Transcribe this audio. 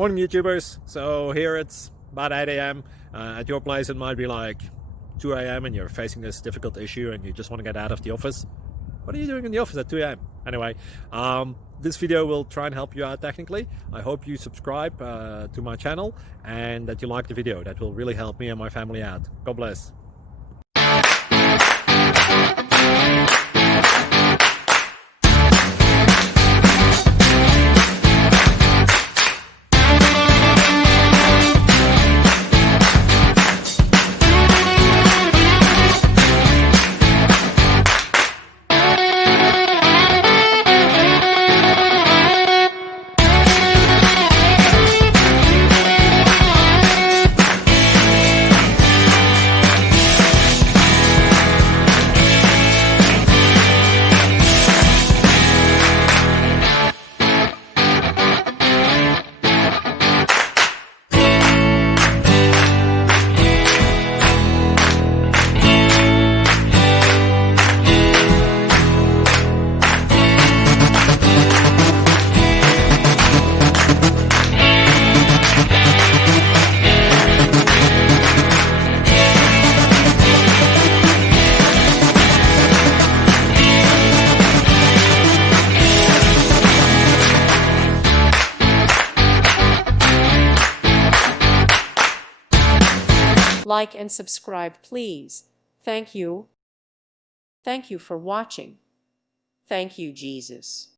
Morning YouTubers. So here it's about 8 a.m. At your place it might be like 2 a.m. and you're facing this difficult issue and you just want to get out of the office. What are you doing in the office at 2 a.m.? Anyway, this video will try and help you out technically. I hope you subscribe to my channel and that you like the video. That will really help me and my family out. God bless. Like and subscribe, please. Thank you. Thank you for watching. Thank you, Jesus.